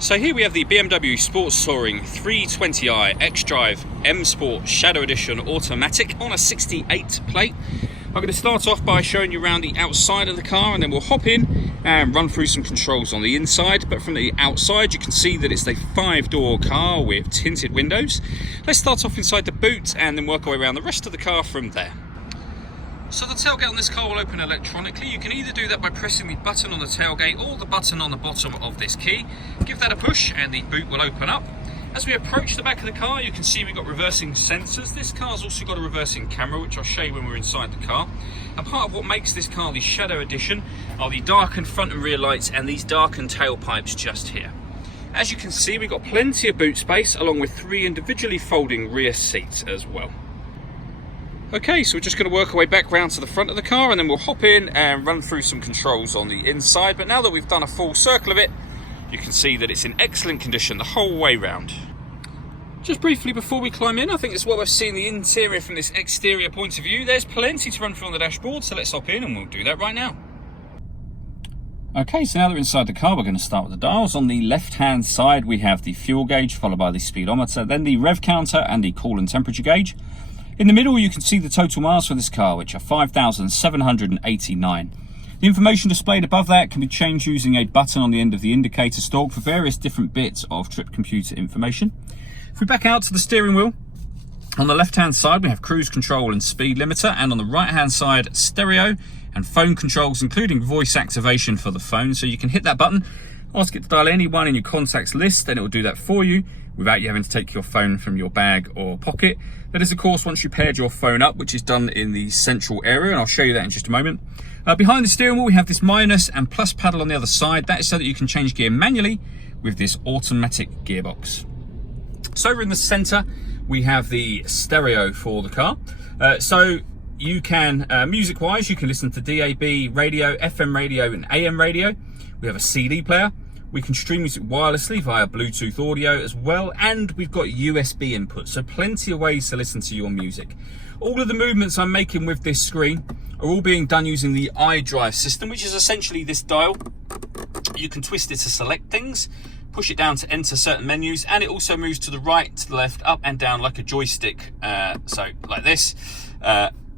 So here we have the BMW Sports Touring 320i X-Drive M Sport Shadow Edition Automatic on a 68 plate. I'm going to start off by showing you around the outside of the car, and then we'll hop in and run through some controls on the inside. But from the outside you can see that it's a 5-door car with tinted windows. Let's start off inside the boot and then work our way around the rest of the car from there. So the tailgate on this car will open electronically. You can either do that by pressing the button on the tailgate or the button on the bottom of this key. Give that a push and the boot will open up. As we approach the back of the car, you can see we've got reversing sensors. This car's also got a reversing camera, which I'll show you when we're inside the car. A part of what makes this car the Shadow Edition are the darkened front and rear lights and these darkened tailpipes just here. As you can see, we've got plenty of boot space along with 3 individually folding rear seats as well. Okay, so we're just going to work our way back round to the front of the car and then we'll hop in and run through some controls on the inside. But now that we've done a full circle of it, you can see that it's in excellent condition the whole way round. Just briefly before we climb in, I think it's well worth seeing the interior from this exterior point of view. There's plenty to run through on the dashboard, so let's hop in and we'll do that right now. Okay, so now that we're inside the car, we're going to start with the dials. On the left-hand side, we have the fuel gauge, followed by the speedometer, then the rev counter and the coolant temperature gauge. In the middle, you can see the total miles for this car, which are 5,789. The information displayed above that can be changed using a button on the end of the indicator stalk for various different bits of trip computer information. If we back out to the steering wheel, on the left-hand side, we have cruise control and speed limiter, and on the right-hand side, stereo and phone controls, including voice activation for the phone. So you can hit that button, ask it to dial anyone in your contacts list, and it will do that for you without you having to take your phone from your bag or pocket. That is, of course, once you paired your phone up, which is done in the central area, and I'll show you that in just a moment. Behind the steering wheel, we have this minus and plus paddle on the other side. That is so that you can change gear manually with this automatic gearbox. So over in the center, we have the stereo for the car. So you can, music-wise, you can listen to DAB radio, FM radio, and AM radio. We have a CD player. We can stream music wirelessly via Bluetooth audio as well, and we've got USB input, so plenty of ways to listen to your music. All of the movements I'm making with this screen are all being done using the iDrive system, which is essentially this dial. You can twist it to select things, push it down to enter certain menus, and it also moves to the right, to the left, up and down like a joystick, so like this,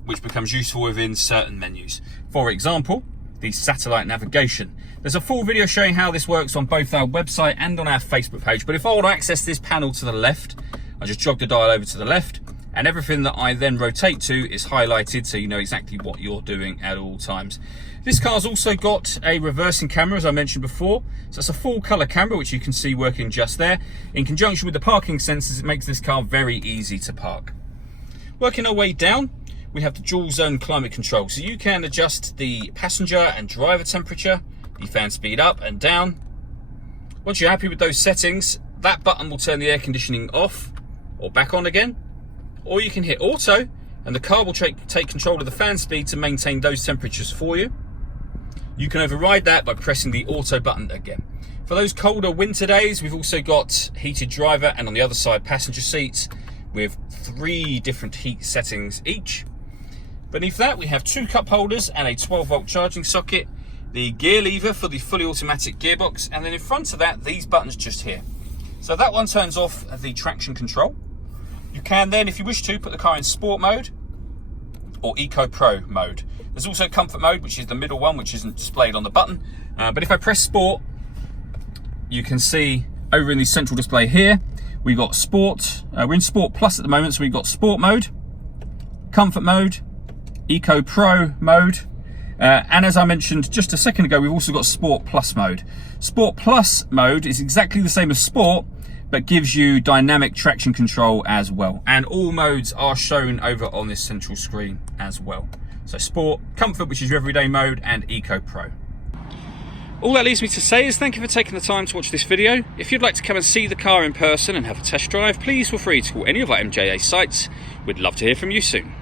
which becomes useful within certain menus. For example, the satellite navigation. There's a full video showing how this works on both our website and on our Facebook page. But if I want to access this panel to the left, I just jog the dial over to the left, and everything that I then rotate to is highlighted so you know exactly what you're doing at all times. This car's also got a reversing camera, as I mentioned before. So it's a full color camera, which you can see working just there. In conjunction with the parking sensors, it makes this car very easy to park. Working our way down, we have the dual zone climate control. So you can adjust the passenger and driver temperature, the fan speed up and down. Once you're happy with those settings, that button will turn the air conditioning off or back on again. Or you can hit auto and the car will take control of the fan speed to maintain those temperatures for you. You can override that by pressing the auto button again. For those colder winter days, we've also got heated driver and on the other side passenger seats with 3 different heat settings each. Beneath that, we have 2 cup holders and a 12-volt charging socket, the gear lever for the fully automatic gearbox, and then in front of that, these buttons just here. So that one turns off the traction control. You can then, if you wish to, put the car in sport mode or Eco Pro mode. There's also comfort mode, which is the middle one, which isn't displayed on the button. But if I press sport, you can see over in the central display here, we've got sport. We're in sport plus at the moment, so we've got sport mode, comfort mode, Eco Pro mode, and as I mentioned just a second ago, we've also got Sport Plus mode. Sport Plus mode is exactly the same as Sport, but gives you dynamic traction control as well. And all modes are shown over on this central screen as well. So Sport, Comfort, which is your everyday mode, and Eco Pro. All that leaves me to say is thank you for taking the time to watch this video. If you'd like to come and see the car in person and have a test drive, please feel free to call any of our MJA sites. We'd love to hear from you soon.